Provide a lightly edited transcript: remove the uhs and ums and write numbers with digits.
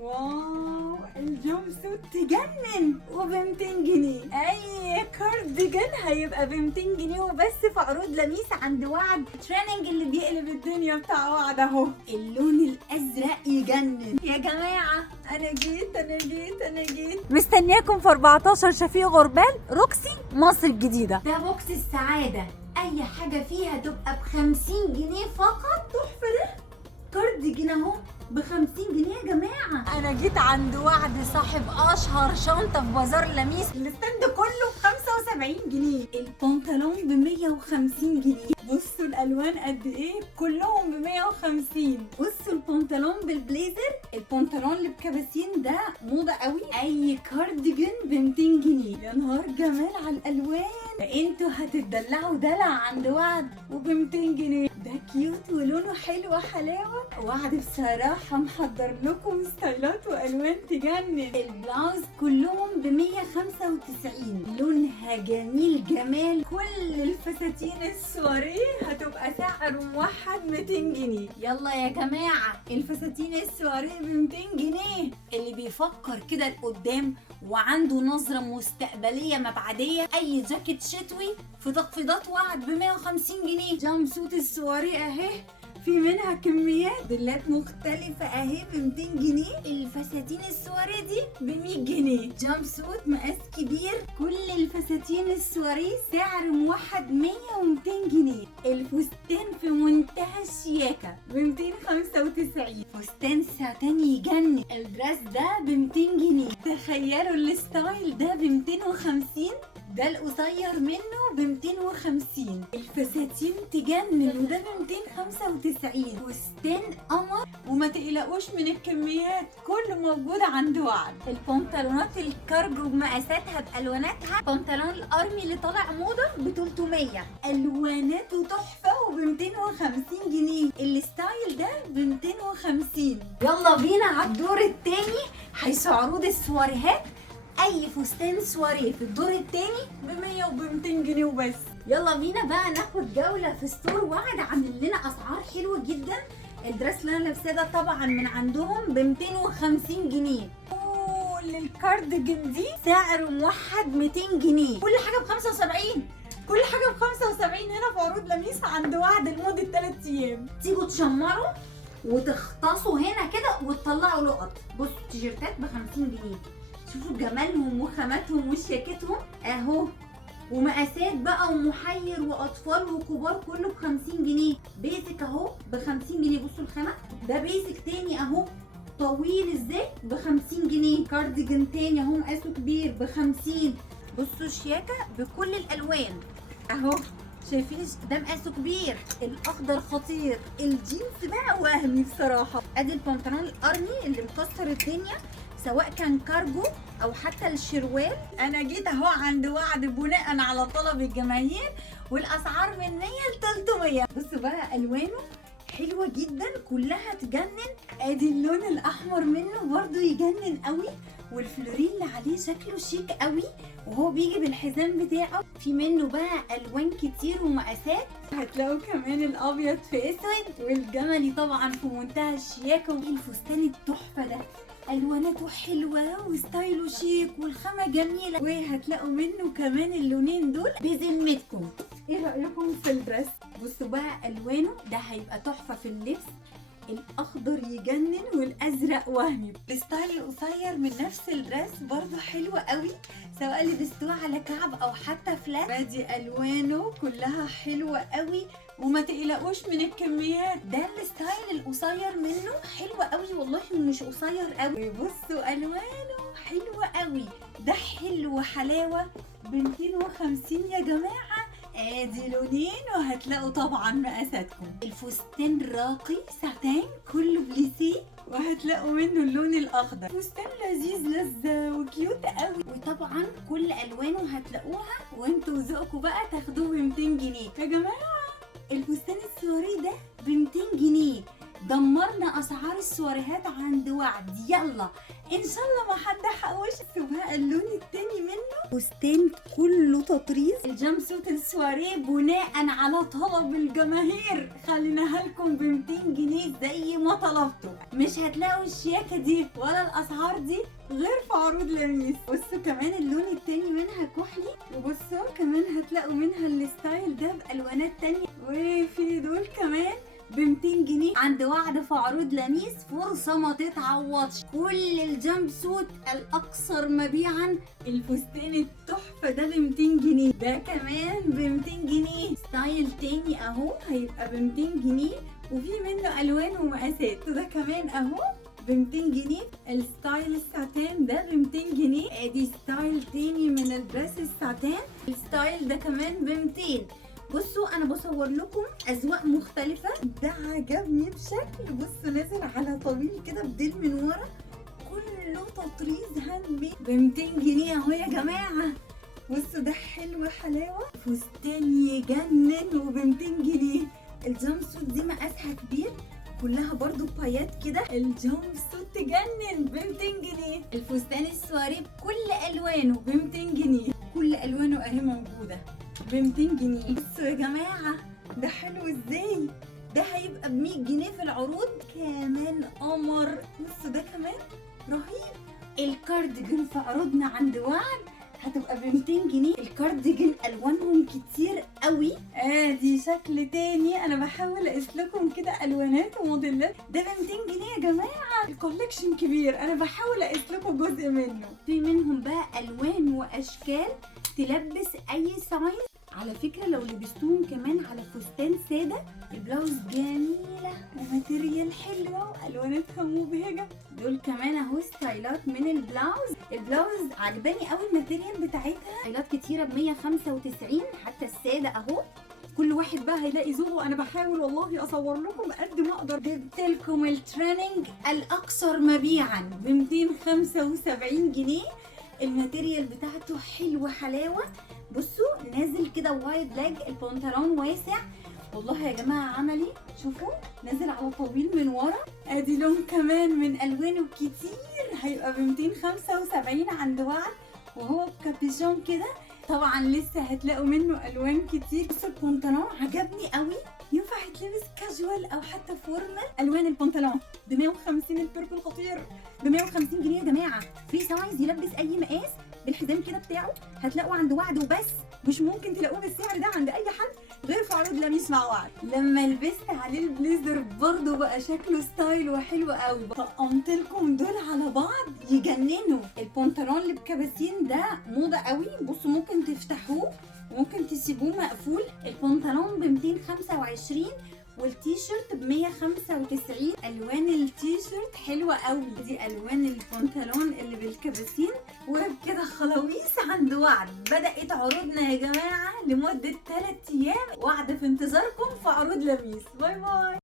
واو الجمب سوت تجنن وب 200 جنيه. اي كارديجان هيبقى ب 200 جنيه وبس في عروض لميس عند وعد تريننج اللي بيقلب الدنيا بتاع وعد اهو. اللون الازرق يجنن يا جماعه. انا جيت مستنياكم في 14 شفيق غربال روكسي مصر الجديده. ده بوكس السعاده، اي حاجه فيها تبقى ب50 جنيه فقط. تحفه ده كارديجان اهو ب50 جنيه يا جماعه. انا جيت عند وعد صاحب اشهر شنطه في بازار لميس، الستاند كله ب75 جنيه، البنطلون ب150 جنيه. بصوا الالوان قد ايه، كلهم ب150. بصوا البنطلون بالبليزر، البنطلون اللي بكباسين ده موضه قوي. اي كارديجان ب200 جنيه. يا نهار جمال على الالوان، انتوا هتتدلعوا دلع عند وعد وب200 جنيه. ده كيوت ولونه حلو حلاوه. وعد بصراحه محضر لكم ستايلات والوان تجنن. البلاوز كلهم ب195، لونها جميل جمال. كل الفساتين السواريه هتبقى سعر موحد 200 جنيه. يلا يا جماعه الفساتين السواريه ب200 جنيه. اللي بيفكر كده لقدام وعنده نظره مستقبليه مبعديه، اي جاكيت شتوي في تخفيضات وعد ب150 جنيه. جامب سوت السواري اهي في منها كميات، دلات مختلفة اهي ب200 جنيه. الفساتين السواري دي ب100 جنيه. جامب سوت مقاس كبير، كل الفساتين السواري سعر موحد 100 و200 جنيه. الفستان في منتهى الشياكة ب295، فستان ساتان يجنن. الدرس ده ب200 جنيه. تخيلوا الستايل ده ب250، ده القصير منه ب250. الفساتين تجنن وده ب295. فستان قمر وما تقلقوش من الكميات، كله موجود عند وعد. البنطلونات الكارجو بمقاساتها بالواناتها، بنطلون الارمي اللي طالع موضه ب300، الواناته تحفه وب250 جنيه. الستايل ده ب250. يلا بينا على الدور التاني حيث عروض السواريهات. اي فستان سواريه في الدور التاني ب100 وب200 جنيه وبس. يلا بينا بقى ناخد جوله في ستور وعد، عامل لنا اسعار حلوه جدا. الدرس اللي انا لابساه ده طبعا من عندهم ب250 جنيه. كل الكارديجان دي سعر موحد 200 جنيه. كل حاجه ب75، كل حاجه ب75 هنا في عروض لميس عند وعد لمده 3 ايام. تيجوا تشمروا وتختصوا هنا كده وتطلعوا لقط. بصوا التيشيرتات ب50 جنيه، شوفوا جمالهم وخاماتهم وشياكتهم اهو. ومقاسات بقى ومحير واطفال وكبار كله ب50 جنيه. بيسك اهو ب50 جنيه. بصوا الخامه، ده بيسك تاني اهو طويل ازاي ب50 جنيه. كارديجان تاني اهو مقاسه كبير ب50. بصوا الشياكه بكل الالوان اهو. شايفين ده مقاسه كبير، الاخضر خطير. الجينز بقى وهمي بصراحه. ادي البنطلون الارمي اللي مكسر الدنيا سواء كان كارجو او حتى الشروال. انا جيت اهو عند وعد بناء على طلب الجماهير، والاسعار من 100 ل 300. بصوا بقى الوانه حلوه جدا كلها تجنن. ادي اللون الاحمر منه برضو يجنن قوي، والفلورين اللي عليه شكله شيك قوي وهو بيجي بالحزام بتاعه. في منه بقى الوان كتير ومقاسات. هتلاقوا كمان الابيض في اسود، والجملي طبعا في منتهى الشياكه. والفستان التحفه ده الواناته حلوه وستايله شيك والخامه جميله. وهتلاقوا منه كمان اللونين دول بذمتكم. ايه رايكم في الدرس؟ بصوا بقى الوانه ده هيبقى تحفه في اللبس. الاخضر يجنن والازرق وهمي. الستايل القصير من نفس الدرس برضو حلوه قوي، سواء لبستوه على كعب او حتى فلات. ادي الوانه كلها حلوه قوي وما تقلقوش من الكميات. ده الستايل القصير منه حلو قوي والله، مش قصير قوي. بصوا الوانه حلوه قوي. ده حلو حلاوه ب250 يا جماعه. ادي لونين وهتلاقوا طبعا مقاساتكم. الفستان راقي ساتان كله بليسيه، وهتلاقوا منه اللون الاخضر. فستان لذيذ لذة وكيوت قوي. وطبعا كل الوانه هتلاقوها وانتوا ذوقكم بقى تاخدوه ب200 جنيه يا جماعه. الفستان السواري ده ب200 جنيه. دمرنا اسعار السواريهات عند وعد. يلا ان شاء الله ما حد حوش. بقى اللون التاني منه فستان كله تطريز، الجامب سوت السواريه بناء على طلب الجماهير خليناها لكم ب 200 جنيه زي ما طلبتوا. مش هتلاقوا الشياكه دي ولا الاسعار دي غير في عروض لميس. بصوا كمان اللون التاني منها كحلي، وبصوا كمان هتلاقوا منها الستايل ده بالوانات تانية، وفي دول كمان ب 200 جنيه عند وعد في عروض لميس. فرصه ما تتعوضش. كل الجامب سوت الاكثر مبيعا الفستان التحفه ده ب 200 جنيه، ده كمان ب 200 جنيه. ستايل تاني اهو هيبقى ب 200 جنيه وفي منه الوان ومقاسات، وده كمان اهو ب 200 جنيه. الستايل الساتان ده ب 200 جنيه. ادي ستايل تاني من الدرس الساتان، الستايل ده كمان ب 200. بصوا انا بصور لكم اذواق مختلفه، ده عجبني بشكل، بصوا نازل على طويل كده بديل من ورا، كله تطريز هاند ميد ب 200 جنيه اهو يا جماعه. بصوا ده حلو حلاوه، فستان يجنن وب 200 جنيه. الجامب سوت دي مقاسها كبير، كلها برضو بايات كده، الجامب سوت تجنن ب 200 جنيه. الفستان السواري بكل الوانه ب 200 جنيه، كل الوانه اهي موجوده ب 200 جنيه. بصوا يا جماعه ده حلو ازاي، ده هيبقى ب 100 جنيه في العروض. كمان قمر، بصوا ده كمان رهيب. الكارديجان في عروضنا عند وعد هتبقى ب 200 جنيه. الكارديجان الوانهم كتير قوي. ادي شكل تاني، انا بحاول اقيس لكم كده الوانات وموديلات، ده ب 200 جنيه يا جماعه. الكولكشن كبير، انا بحاول اقيس لكم جزء منه. في منهم بقى الوان واشكال تلبس اي سايز. على فكره لو لبستوهم كمان على فستان ساده، البلاوز جميله وماتيريال حلوه والواناتها مبهجه. دول كمان اهو ستايلات من البلاوز عجباني قوي الماتيريال بتاعتها، ستايلات كتيره ب 195. حتى الساده اهو كل واحد بقى هيلاقي ذوقه. انا بحاول والله اصور لكم قد ما اقدر. جبت لكم التريننج الاكثر مبيعا ب 275 جنيه. الماتيريال بتاعته حلوه حلاوه. بصوا نازل كده وايد لاج، البنطلون واسع والله يا جماعه عملي، شوفوا نازل على طويل من ورا. ادي لون كمان من الوانه كتير هيبقى ب 275 عند وعد، وهو بكابيشون كده. طبعا لسه هتلاقوا منه الوان كتير. بصوا البنطلون عجبني قوي، ينفع يتلبس كاجوال او حتى فورمال. الوان البنطلون ب 150، البيربل خطير ب 150 جنيه يا جماعه. في سايز يلبس اي مقاس بالحزام كده بتاعه، هتلاقوا عند وعد وبس، مش ممكن تلاقوه بالسعر ده عند اي حد غير في عروض لميس مع وعد. لما لبست عليه البليزر برضه بقى شكله ستايل وحلو قوي. طقمت لكم دول على بعض يجننوا. البنطلون اللي بكباسين ده موضه قوي، بصوا ممكن تفتحوه وممكن تسيبوه مقفول. البنطلون ب 225 والتيشيرت ب 195. الوان التيشيرت حلوه قوي، دي الوان البنطلون اللي بالكباسين. وبكده خلاويص عند وعد بدات عروضنا يا جماعه لمده 3 ايام. وعد في انتظاركم في عروض لميس. باي باي.